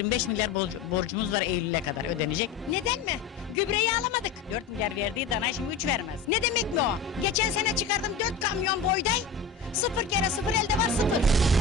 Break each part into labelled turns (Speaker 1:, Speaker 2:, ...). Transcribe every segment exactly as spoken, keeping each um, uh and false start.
Speaker 1: yirmi beş milyar borcumuz var, Eylül'e kadar ödenecek.
Speaker 2: Neden mi? Gübreyi alamadık.
Speaker 1: dört milyar verdiği dana şimdi üç vermez.
Speaker 2: Ne demek mi o? Geçen sene çıkardım dört kamyon boyday. Sıfır kere sıfır elde var sıfır.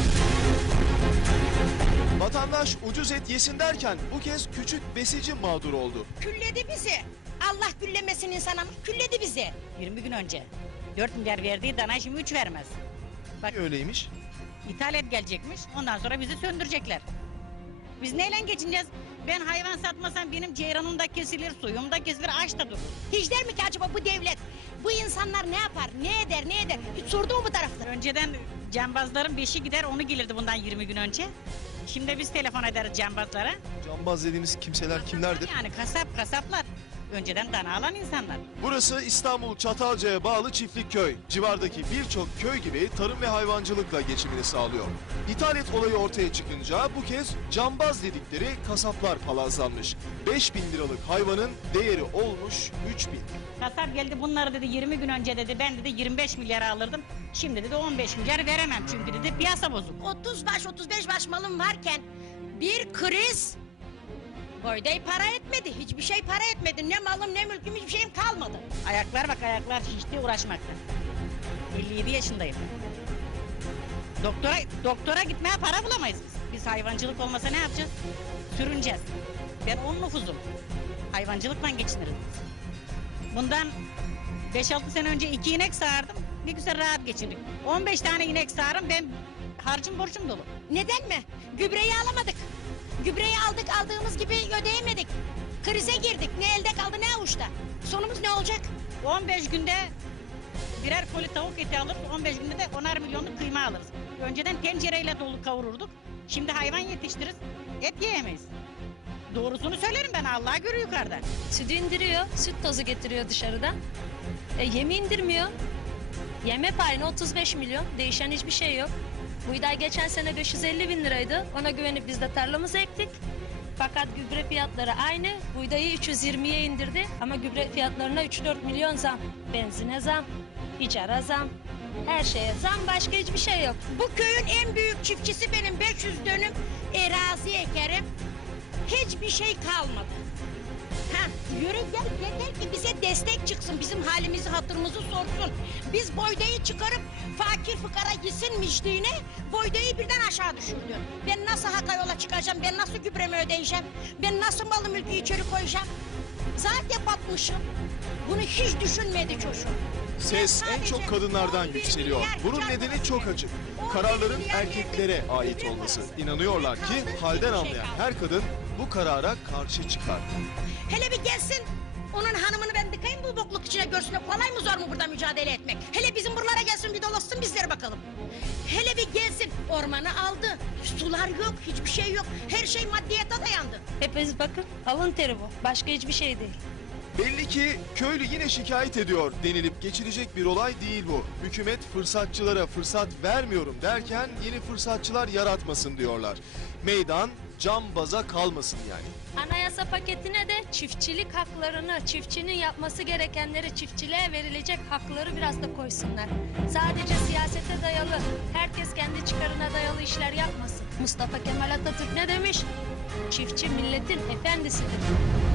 Speaker 3: Vatandaş ucuz et yesin derken bu kez küçük besici mağdur oldu.
Speaker 2: Külledi bizi. Allah güllemesin insana, külledi bizi.
Speaker 1: yirmi gün önce dört milyar verdiği dana şimdi üç vermez. Bak,
Speaker 3: Öyleymiş.
Speaker 1: İthal et gelecekmiş, ondan sonra bizi söndürecekler. Biz neyle geçineceğiz? Ben hayvan satmasam benim ceyranım da kesilir, suyum da kesilir, aç da durur.
Speaker 2: Hiç der mi ki acaba bu devlet? Bu insanlar ne yapar, ne eder, ne eder? Hiç sordu mu bu tarafta?
Speaker 1: Önceden cambazların beşi gider, onu gelirdi bundan yirmi gün önce. Şimdi biz telefon ederiz cambazlara.
Speaker 3: Cambaz dediğimiz kimseler kimlerdir?
Speaker 1: Yani kasap, kasaplar. Önceden dana alan insanlar.
Speaker 3: Burası İstanbul Çatalca'ya bağlı Çiftlikköy. Civardaki birçok köy gibi tarım ve hayvancılıkla geçimini sağlıyor. İthal et olayı ortaya çıkınca bu kez cambaz dedikleri kasaplar palazlanmış. beş bin liralık hayvanın değeri olmuş üç bin.
Speaker 1: Kasap geldi, bunları dedi yirmi gün önce dedi ben dedi yirmi beş milyara alırdım. Şimdi dedi on beş milyar veremem çünkü dedi piyasa bozuk.
Speaker 2: otuz baş otuz beş baş malım varken bir kriz boyday para etmedi. Hiçbir şey para etmedi. Ne malım ne mülküm hiçbir şeyim kalmadı.
Speaker 1: Ayaklar bak, ayaklar şişti uğraşmaktan. elli yedi yaşındayım. Doktora doktora gitmeye para bulamayız biz. Biz hayvancılık olmasa ne yapacağız? Sürüneceğiz. Ben on nüfuzum. Hayvancılıkla geçiniriz biz. Bundan beş altı sene önce iki inek sağardım. Ne güzel rahat geçirdik. on beş tane inek sağarım, ben harcım borcum dolu.
Speaker 2: Neden mi? Gübreyi alamadık. Gübreyi aldık, aldığımız gibi ödeyemedik. Krize girdik. Ne elde kaldı ne avuçta. Sonumuz ne olacak?
Speaker 1: on beş günde birer koli tavuk eti alır, on beş günde de onar milyonluk kıyma alırız. Önceden tencereyle dolu kavururduk. Şimdi hayvan yetiştiririz, et yiyemeyiz. Doğrusunu söylerim ben, Allah görüyor yukarıdan.
Speaker 4: Sütü indiriyor, süt tozu getiriyor dışarıdan. E, yemi indirmiyor. Yeme payına otuz beş milyon, değişen hiçbir şey yok. Buğday geçen sene beş yüz elli bin liraydı, ona güvenip biz de tarlamızı ektik. Fakat gübre fiyatları aynı, buğdayı üç yüz yirmiye indirdi ama gübre fiyatlarına üç dört milyon zam. Benzine zam, icara zam, her şeye zam, başka hiçbir şey yok.
Speaker 2: Bu köyün en büyük çiftçisi benim. beş yüz dönüm erazi ekerim. Hiçbir şey kalmadı. Ha, yürü gel, yeter ki bize destek çıksın, bizim halimizi hatırımızı sorsun. Biz boydayı çıkarıp fakir fukara gitsin mişliğine, boydayı birden aşağı düşürdü. Ben nasıl haka yola çıkacağım, ben nasıl gübremi ödeyeceğim, ben nasıl malı mülkü içeri koyacağım? Zaten batmışım. Bunu hiç düşünmedi çocuğum.
Speaker 3: Ses en çok kadınlardan yükseliyor. Bunun nedeni çok açık. Kararların erkeklere ait olması. İnanıyorlar ki halden anlayan her kadın bu karara karşı çıkar.
Speaker 2: Hele bir gelsin, onun hanımını ben dıkayım bu bokluk içine görsün. Kolay mı zor mu burada mücadele etmek? Hele bizim buralara gelsin bir dolaşsın bizlere bakalım. Hele bir gelsin, ormanı aldı. Sular yok, hiçbir şey yok. Her şey maddiyata dayandı.
Speaker 4: Hepiniz bakın, alın teri bu, başka hiçbir şey değil.
Speaker 3: Belli ki köylü yine şikayet ediyor denilip geçilecek bir olay değil bu. Hükümet fırsatçılara fırsat vermiyorum derken yeni fırsatçılar yaratmasın diyorlar. Meydan cambaza kalmasın yani.
Speaker 4: Anayasa paketine de çiftçilik haklarını, çiftçinin yapması gerekenleri, çiftçiliğe verilecek hakları biraz da koysunlar. Sadece siyasete dayalı, herkes kendi çıkarına dayalı işler yapmasın. Mustafa Kemal Atatürk ne demiş? Çiftçi milletin efendisidir.